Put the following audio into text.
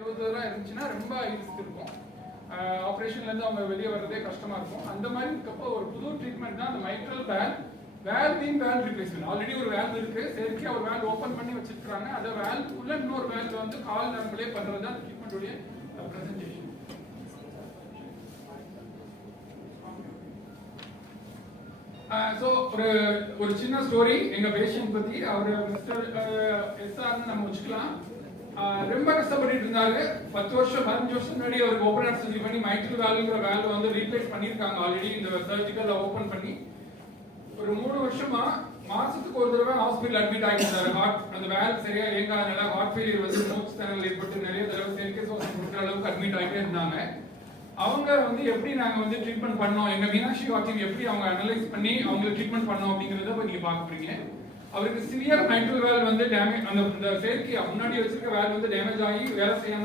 20 இருந்துச்சுன்னா ரொம்ப ரிஸ்க் இருக்கும். ஆப்ரேஷன்லேருந்து அவங்க வெளியே வர்றதே கஷ்டமா இருக்கும். அந்த மாதிரி இருக்கப்போ ஒரு புது ட்ரீட்மெண்ட் தான் அந்த மைட்ரல் வேல்வின் வேல்வ் ரிப்ளேஸ்மெண்ட். ஆல்ரெடி ஒரு வேல்வ் இருக்கு, செயற்கையாக ஒரு வேல்வ் ஓப்பன் பண்ணி வச்சிருக்காங்க. அந்த வேல்வுக்குள்ள இன்னொரு வேல்வ் வந்து கால் நரம்புலே பண்றது தான் ட்ரீட்மெண்ட்டுடைய பிரசன்டேஷன். ஸோ ஒரு சின்ன ஸ்டோரி எங்க பேஷண்ட் பத்தி. அவர் மிஸ்டர் எஸ்ஆர்னு நம்ம வச்சுக்கலாம். ரொம்ப கஷ்டப்பட்டு இருந்தாரு. 10 வருஷம் 15 வருஷம் முன்னாடி அவருக்கு ஓப்பன் ஹார்ட் சர்ஜரி பண்ணி மைட்ரல் வேல்வ்ங்கிற வேல்வ் வந்து ரீப்ளேஸ் பண்ணியிருக்காங்க ஆல்ரெடி. இந்த சர்ஜிக்கல் ஓப்பன் பண்ணி ஒரு 3 வருஷமா மாசத்துக்கு ஒரு தடவை ஹாஸ்பிட்டல் அட்மிட் ஆகிட்டாரு. ஹார்ட் அந்த வேல்வ் சரியா இயங்காதனால ஹார்ட் ஃபெயிலியர் வந்து மூச்சு திணறல் ஏற்பட்டு நிறைய தடவை செயற்கை சுவாசம் கொடுக்குற அளவுக்கு அட்மிட் ஆகிட்டே இருந்தாங்க. அவங்க வந்து எப்படி நாங்க வந்து ட்ரீட்மெண்ட் பண்ணோம், எங்க மீனாட்சி வாக்கிங் எப்படி அவங்க அனலைஸ் பண்ணி அவங்களுக்கு ட்ரீட்மெண்ட் பண்ணோம் அப்படிங்கறத நீங்க பார்க்க போறீங்க. அவருக்கு சிவியர் மைட்ரல் வேல்வ் வந்து டேமேஜ், அந்த செயற்கை முன்னாடி வச்சிருக்க வேல்வ் வந்து டேமேஜ் ஆகி வேலை செய்யாம